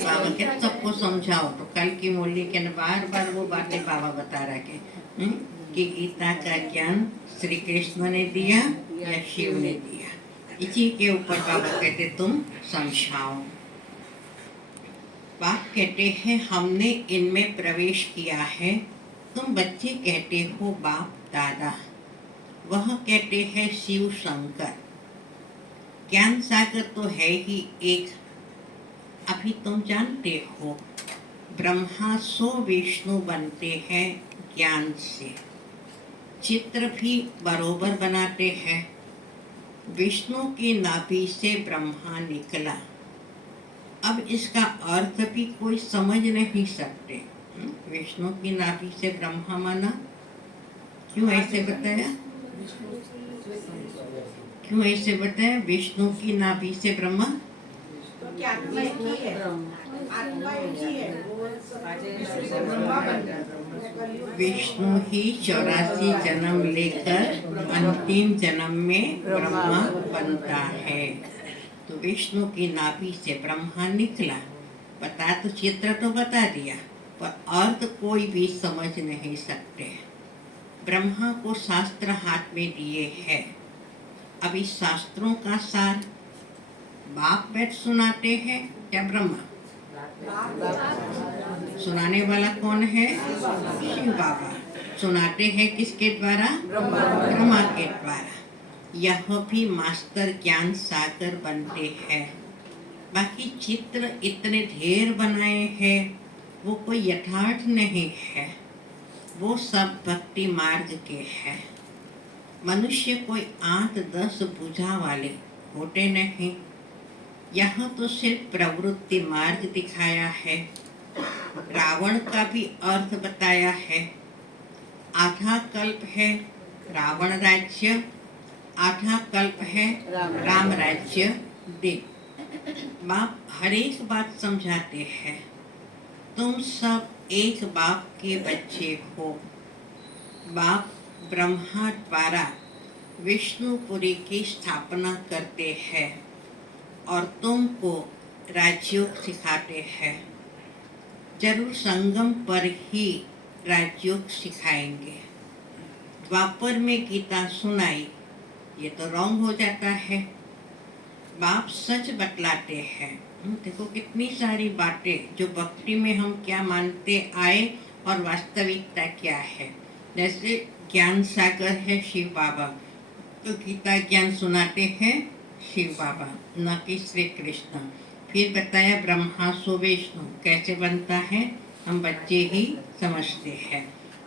बाबा के सबको समझाओ, तो कल की मुरली के बार बार वो बातें बाबा बता रहे के कि गीता का ज्ञान श्री कृष्ण ने दिया या शिव ने दिया, इसी के ऊपर बाबा कहते तुम समझाओ। बाप कहते हैं हमने इनमें प्रवेश किया है। तुम बच्चे कहते हो बाप दादा, वह कहते हैं शिव शंकर। ज्ञान सागर तो है ही एक। अभी तुम जानते हो ब्रह्मा 100 विष्णु बनते हैं ज्ञान से। चित्र भी बरोबर बनाते हैं। विष्णु की नाभि से ब्रह्मा निकला। अब इसका अर्थ भी कोई समझ नहीं सकते। विष्णु की नाभि से ब्रह्मा माना, क्यों ऐसे बताया? क्यों ऐसे बताया? विष्णु की नाभि से ब्रह्मा, तो क्या विष्णु ही 84 जन्म लेकर अंतिम जन्म में ब्रह्मा बनता है। तो विष्णु की नाभि से ब्रह्मा निकला। बता तो चित्र तो बता दिया, पर अर्थ कोई भी समझ नहीं सकते। ब्रह्मा को शास्त्र हाथ में दिए हैं। अभी शास्त्रों का सार बाप बैठ सुनाते हैं क्या ब्रह्मा? सुनाने वाला कौन है? शिव बाबा। सुनाते हैं किसके द्वारा? ब्रह्मा के द्वारा। यह भी मास्टर ज्ञान सागर बनते हैं। बाकी चित्र इतने ढेर बनाए हैं, वो कोई यथार्थ नहीं है। वो सब भक्ति मार्ग के हैं। मनुष्य कोई 8-10 भुजा वाले होते नहीं। यहाँ तो सिर्फ प्रवृत्ति मार्ग दिखाया है। रावण का भी अर्थ बताया है। आधा कल्प है रावण राज्य, आधा कल्प है राम राज्य दे। बाप हर एक बात समझाते हैं। तुम सब एक बाप के बच्चे हो। बाप ब्रह्मा द्वारा विष्णुपुरी की स्थापना करते हैं और तुमको राजयोग सिखाते हैं। जरूर संगम पर ही राजयोग सिखाएंगे। द्वापर में गीता सुनाई, ये तो रॉन्ग हो जाता है। बाप सच बतलाते हैं। देखो कितनी सारी बातें जो भक्ति में हम क्या मानते आए और वास्तविकता क्या है। जैसे ज्ञान सागर है शिव बाबा, तो गीता ज्ञान सुनाते हैं शिव बाबा, न कि श्री कृष्ण। फिर बताया ब्रह्मा 100 विष्णु कैसे बनता है, हम बच्चे ही समझते हैं।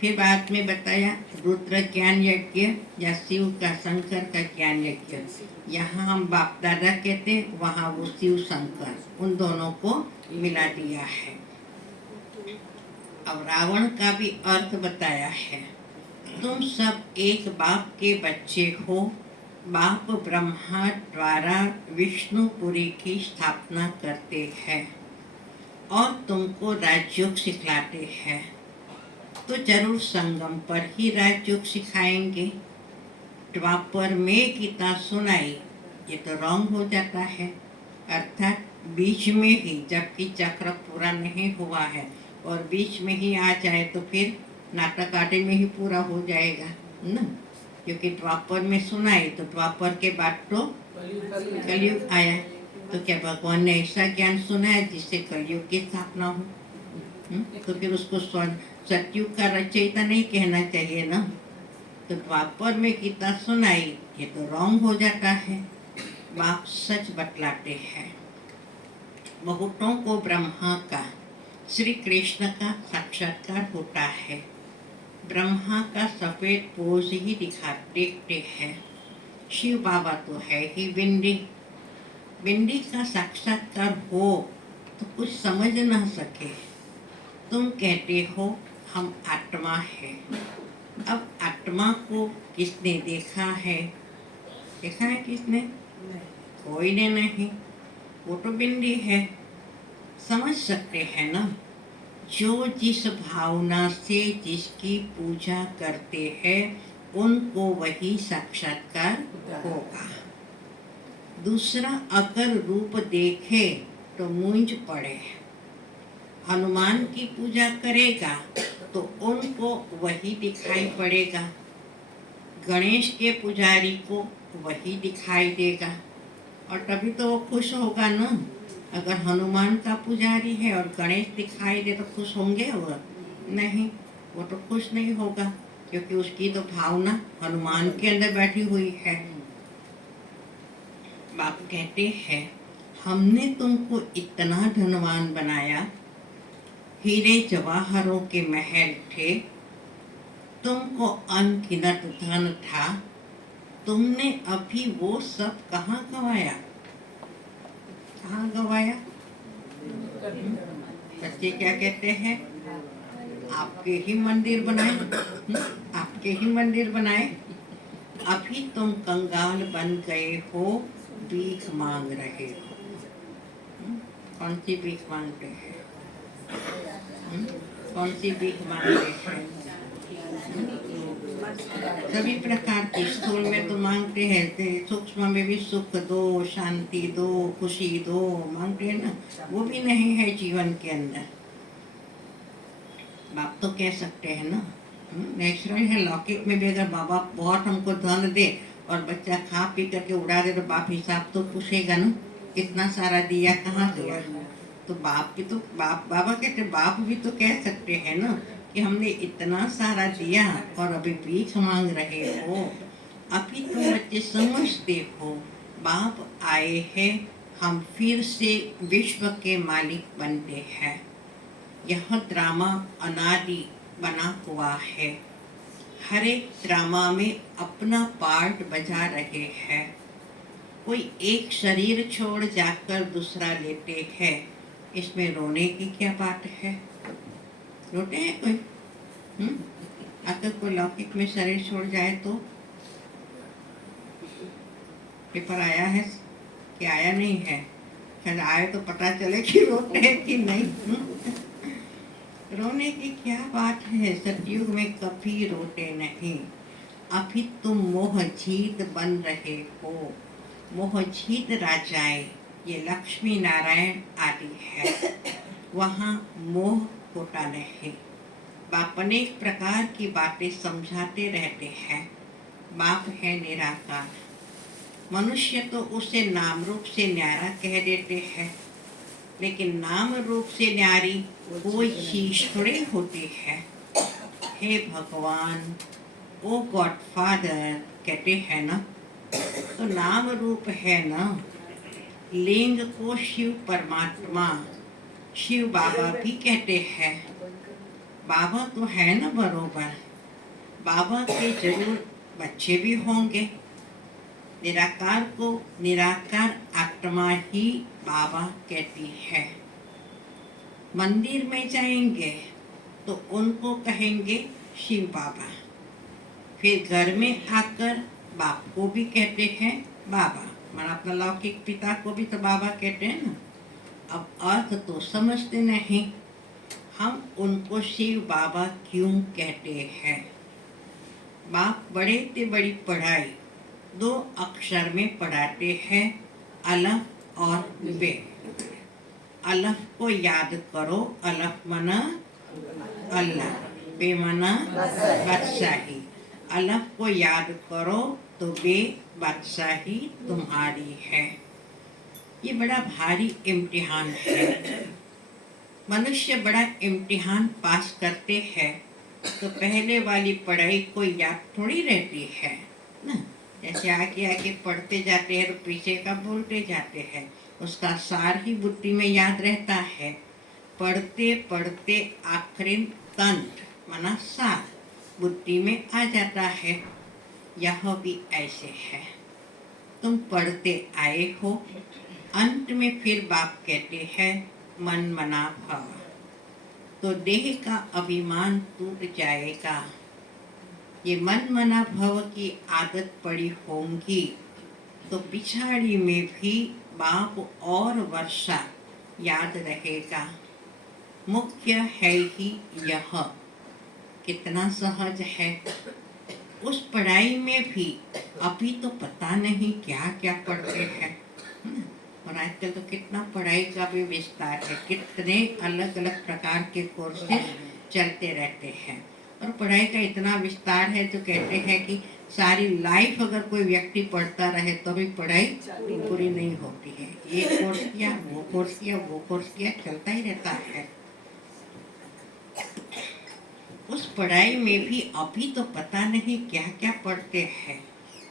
फिर बाद में बताया रुद्र ज्ञान यज्ञ या शिव का शंकर का ज्ञान यज्ञ। यहाँ हम बाप दादा कहते, वहाँ वो शिव शंकर, उन दोनों को मिला दिया है। अब रावण का भी अर्थ बताया है। तुम सब एक बाप के बच्चे हो। बाप ब्रह्मा द्वारा विष्णुपुरी की स्थापना करते हैं और तुमको राजयोग सिखलाते हैं। तो जरूर संगम पर ही राजयोग सिखाएंगे। द्वापर में गीता सुनाई, ये तो रॉन्ग हो जाता है। अर्थात बीच में ही, जबकि चक्र पूरा नहीं हुआ है और बीच में ही आ जाए तो फिर नाटक आटे में ही पूरा हो जाएगा ना। क्योंकि द्वापर में सुनाई तो द्वापर के बाद तो कलयुग आया। तो क्या भगवान ने ऐसा ज्ञान सुनाया जिससे कलयुग की स्थापना हो? तो फिर उसको सतयुग का रचयिता नहीं कहना चाहिए ना। तो द्वापर में गीता सुनाई, ये तो रॉन्ग हो जाता है। बाप सच बतलाते हैं। बहुतों को ब्रह्मा का, श्री कृष्ण का साक्षात्कार होता है। ब्रह्मा का सफेद पोज ही देखते हैं। शिव बाबा तो है ही बिंदी। बिंदी का साक्षात्कार हो तो कुछ समझ ना सके। तुम कहते हो हम आत्मा है। अब आत्मा को किसने देखा है? देखा है किसने? कोई ने नहीं। वो तो बिंदी है। समझ सकते हैं ना। जो जिस भावना से जिसकी पूजा करते हैं उनको वही साक्षात्कार होगा। दूसरा अगर रूप देखे तो मूंझ पड़े। हनुमान की पूजा करेगा तो उनको वही दिखाई पड़ेगा, गणेश के पुजारी को वही दिखाई देगा, और तभी तो वो खुश होगा ना। अगर हनुमान का पुजारी है और गणेश दिखाई दे तो खुश होंगे वो? नहीं, वो तो खुश नहीं होगा, क्योंकि उसकी तो भावना हनुमान के अंदर बैठी हुई है। बाप कहते हैं हमने तुमको इतना धनवान बनाया, हीरे जवाहरों के महल थे, तुमको अनगिनत धन था, तुमने अभी वो सब कहाँ गवाया? कहाँ गवाया? बच्चे क्या कहते हैं? आपके ही मंदिर बनाए, आपके ही मंदिर बनाए। अभी तुम कंगाल बन गए हो, भीख मांग रहे हो। कौन सी भीख मांगते हैं? कौन सी भीख मांगते हैं? सभी प्रकार की, स्थूल में तो मांगते हैं, सूक्ष्म में भी सुख दो, शांति दो, खुशी दो, मांगते हैं ना। वो भी नहीं है जीवन के अंदर। बाप तो कह सकते हैं ना, नेचुरल है। लौकिक में भी अगर बाबा बहुत हमको धन दे और बच्चा खा पी करके उड़ा दे तो बाप हिसाब तो पूछेगा ना, कितना सारा दिया, कहाँ गया। तो बाप भी तो बाबा कहते, बाप भी तो कह सकते हैं ना कि हमने इतना सारा दिया और अभी भीख मांग रहे हो। अभी तुम बच्चे समझते हो, बाप आए हैं, हम फिर से विश्व के मालिक बनते हैं। यह ड्रामा अनादि बना हुआ है, हर एक ड्रामा में अपना पार्ट बजा रहे हैं। कोई एक शरीर छोड़ जाकर दूसरा लेते हैं, इसमें रोने की क्या बात है? रोते हैं कोई? अगर कोई लौकिक में शरीर छोड़ जाए तो पेपर आया है कि आया नहीं है? शायद आए तो पता चले कि रोते हैं कि नहीं। रोने की क्या बात है? सतयुग में कभी रोते नहीं। अभी तुम मोह जीत बन रहे हो। मोह जीत राजाएं, ये लक्ष्मी नारायण आदि है, वहाँ मोह होता नहीं। बाप अनेक प्रकार की बातें समझाते रहते हैं। बाप है निराकार। मनुष्य तो उसे नाम रूप से न्यारा कह देते हैं, लेकिन नाम रूप से न्यारी कोई चीज थोड़ी होती है। हे भगवान, ओ गॉडफादर कहते हैं ना, तो नाम रूप है ना। लिंग को शिव परमात्मा, शिव बाबा भी कहते हैं। बाबा तो है ना बरोबर, बाबा के जरूर बच्चे भी होंगे। निराकार को निराकार आत्मा ही बाबा कहती है। मंदिर में जाएंगे तो उनको कहेंगे शिव बाबा, फिर घर में आकर बाप को भी कहते हैं बाबा, मतलब अपना लौकिक पिता को भी तो बाबा कहते हैं ना। अब अर्थ तो समझते नहीं, हम उनको शिव बाबा क्यों कहते हैं? बाप बड़े से बड़ी पढ़ाई 2 अक्षर में पढ़ाते हैं, अलफ और बे। अलफ को याद करो, अलफ मना अल्लाह, बे मना बादशाही। अलफ को याद करो तो बे बादशाही तुम्हारी है। ये बड़ा भारी इम्तिहान है। मनुष्य बड़ा इम्तिहान पास करते हैं तो पहले वाली पढ़ाई कोई याद थोड़ी रहती है ना। जैसे आगे आगे पढ़ते जाते हैं तो पीछे का भूलते जाते हैं, उसका सार ही बुद्धि में याद रहता है। पढ़ते पढ़ते आखिरी तंत्र माना सार बुद्धि में आ जाता है। यह भी ऐसे है, तुम पढ़ते आए हो, अंत में फिर बाप कहते हैं मन मना भव, तो देह का अभिमान टूट जाएगा। ये मन मना भव की आदत पड़ी होंगी तो पिछाड़ी में भी बाप और वर्षा याद रहेगा। मुख्य है ही यह, कितना सहज है। उस पढ़ाई में भी अभी तो पता नहीं क्या क्या पढ़ते हैं। है ना? और आजकल तो कितना पढ़ाई का भी विस्तार है, कितने अलग अलग प्रकार के कोर्सेज चलते रहते हैं। और पढ़ाई का इतना विस्तार है तो कहते हैं कि सारी लाइफ अगर कोई व्यक्ति पढ़ता रहे तो भी पढ़ाई पूरी नहीं होती है। ये कोर्स किया, वो कोर्स किया, वो कोर्स किया, चलता ही रहता है। उस पढ़ाई में भी अभी तो पता नहीं क्या क्या पढ़ते हैं।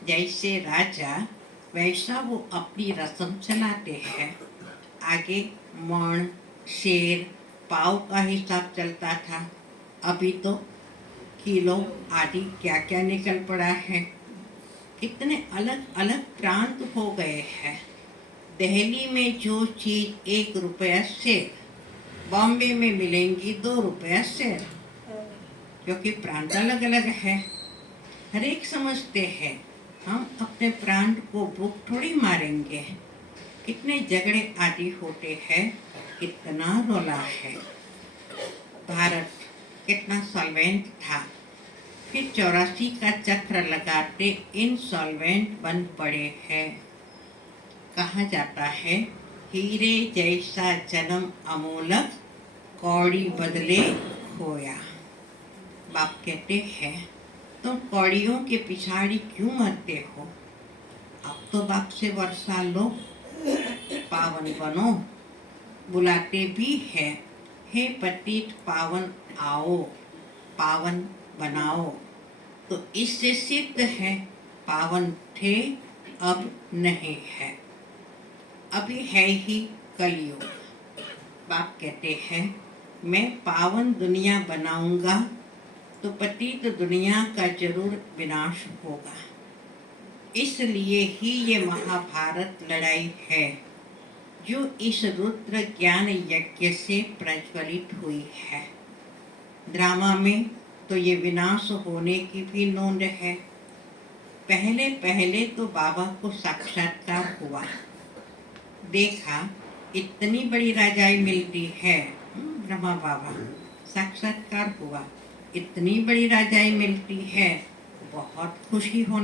जैसे राजा वैसा वो अपनी रस्म चलाते हैं। आगे मण, शेर, पाव का हिसाब चलता था, अभी तो किलो आदि क्या क्या निकल पड़ा है। कितने अलग अलग प्रांत हो गए हैं। दिल्ली में जो चीज 1 रुपया शेर, बॉम्बे में मिलेंगी 2 रुपया शेर, क्योंकि प्रांत अलग अलग है। हर एक समझते हैं हम अपने प्रांत को भूख थोड़ी मारेंगे। कितने झगड़े आदि होते हैं, कितना रोला है। भारत कितना सॉल्वेंट था, फिर 84 का चक्र लगाते इनसॉल्वेंट बन पड़े हैं। कहा जाता है हीरे जैसा जन्म अमोलक, कौड़ी बदले खोया। बाप कहते हैं तुम कौड़ियों के पिछाड़ी क्यों मरते हो? अब तो बाप से वर्षा लो, पावन बनो। बुलाते भी है, हे पतित पावन आओ, पावन बनाओ। तो इससे सिद्ध है पावन थे, अब नहीं है। अभी है ही कलयुग। बाप कहते हैं मैं पावन दुनिया बनाऊंगा तो पतित दुनिया का जरूर विनाश होगा। इसलिए ही ये महाभारत लड़ाई है जो इस रुद्र ज्ञान यज्ञ से प्रज्वलित हुई है। ड्रामा में तो ये विनाश होने की भी नोंद है। पहले पहले तो बाबा को साक्षात्कार हुआ, देखा इतनी बड़ी राजाई मिलती है। ब्रह्मा बाबा साक्षात्कार हुआ, इतनी बड़ी राजाई मिलती है, बहुत खुशी होने